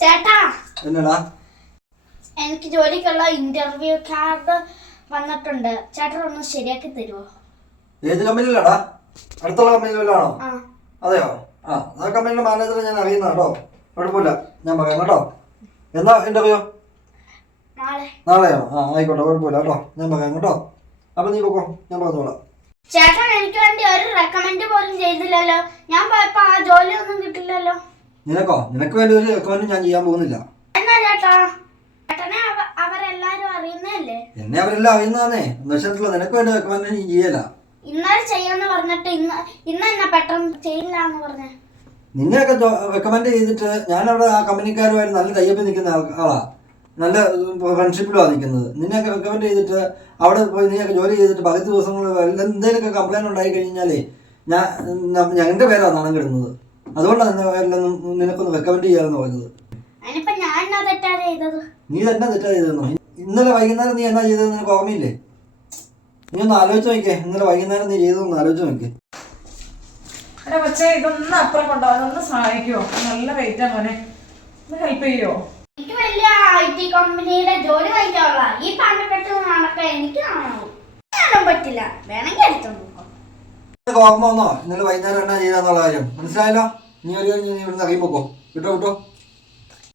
ചേട്ടാ എന്നടാ എനിക്ക് ജോലിക്കുള്ള ഇന്റർവ്യൂ കാർഡ് വന്നിട്ടുണ്ട്. ചേട്ടൻ ഒന്ന് ശരിയാക്കി തരുമോ? ഏത് കമ്പനിയിലാടാ? അടുത്തുള്ള കമ്പനിയിലാണോ? ആ അതെയോ? ആ കമ്പനിയുടെ മാനേജറെ ഞാൻ അറിയുന്ന കേട്ടോ. കുഴപ്പമില്ല, ഞാൻ പറയാം കേട്ടോ. എന്നാ ഇന്റർവ്യൂ? നാളെയോ? ആയിക്കോട്ടെ, കുഴപ്പമില്ല കേട്ടോ, ഞാൻ പറയാം കേട്ടോ. അപ്പൊ നീ പോക്കോ, ഞാൻ പറഞ്ഞോളാം. ചേട്ടൻ എനിക്ക് വേണ്ടി ഒരു റെക്കമെൻഡ് പോലും ചെയ്തില്ലല്ലോ. ഞാൻ പോയപ്പോ ആ ജോലി ഒന്നും കിട്ടില്ലല്ലോ. നിനക്ക് വേണ്ടി ഒരു റെക്കമെൻഡ് ഞാൻ ചെയ്യാൻ പോകുന്നില്ല. എന്നാ ചേട്ടാ, ചേട്ടനെ അവരെല്ലാരും അറിയുന്നതല്ലേ? എന്നെ അവരെല്ലാം അറിയുന്നതാന്നേ. എന്നുവെച്ചിട്ടുള്ള നിനക്ക് വേണ്ടി റെക്കമെൻഡ് നീ ചെയ്യല. ഇന്നലെ ചെയ്യാന്ന് പറഞ്ഞിട്ട് ഇന്ന് എന്നെ പെട്ടെന്ന് ചെയ്യില്ല എന്ന് പറഞ്ഞേ. നിന്നെയൊക്കെ റെക്കമെൻഡ് ചെയ്തിട്ട് ഞാനവിടെ ആ കമ്പനിക്കാരുമായിട്ട് നല്ല തയ്യപ്പ് നിൽക്കുന്ന ആളാ, നല്ല ഫ്രണ്ട്ഷിപ്പിലാണ് നിൽക്കുന്നത്. നിന്നെയൊക്കെ റെക്കമെൻഡ് ചെയ്തിട്ട് അവിടെ പോയി നീയൊക്കെ ജോലി ചെയ്തിട്ട് പകുതി ദിവസങ്ങൾ എന്തെങ്കിലുമൊക്കെ കംപ്ലൈൻറ്റ് ഉണ്ടായി കഴിഞ്ഞാലേ ഞങ്ങളുടെ പേരാണ് നാണം കിടുന്നത്. അതുകൊണ്ടാണ് നിനക്കൊന്ന് റെക്കമെൻഡ് ചെയ്യാമെന്ന് പറഞ്ഞത്. നീ തന്നെ തെറ്റാ ചെയ്തെന്നോ? ഇന്നലെ വൈകുന്നേരം നീ എന്നാ ചെയ്തതെന്ന് നിനക്ക് ഓർമ്മയില്ലേ? നീ ഒന്ന് ആലോചിച്ച് നോക്കിയേ. ഇന്നലെ വൈകുന്നേരം നീ ചെയ്തതൊന്ന് ആലോചിച്ച് നോക്കിയേ. പക്ഷേ ഇതൊന്നും അപ്പുറം കൊണ്ടുപോകാൻ ഒന്ന് സഹായിക്കുമോ? നല്ല വെയിറ്റാ മോനെ, ഒന്ന് ഹെൽപ്പ് ചെയ്യുമോ? എനിക്ക് വലിയ IT കമ്പനിയുടെ ജോലി വാങ്ങിക്കാനുള്ള ഈ പണ്ടക്കെട്ട് നടക്കാൻ എനിക്ക് കാണാൻ പറ്റില്ല. വേണമെങ്കിൽ എടുത്തോണ്ട് ഓർമ്മ വന്നോ ഇന്നലെ വൈകുന്നേരം എന്നാ ചെയ്താന്നുള്ള കാര്യം? മനസ്സിലായല്ലോ? നീ ഒരു കാര്യം നീ ഇവിടുന്ന് അറിയുമ്പോക്കോ. വിട്ടോ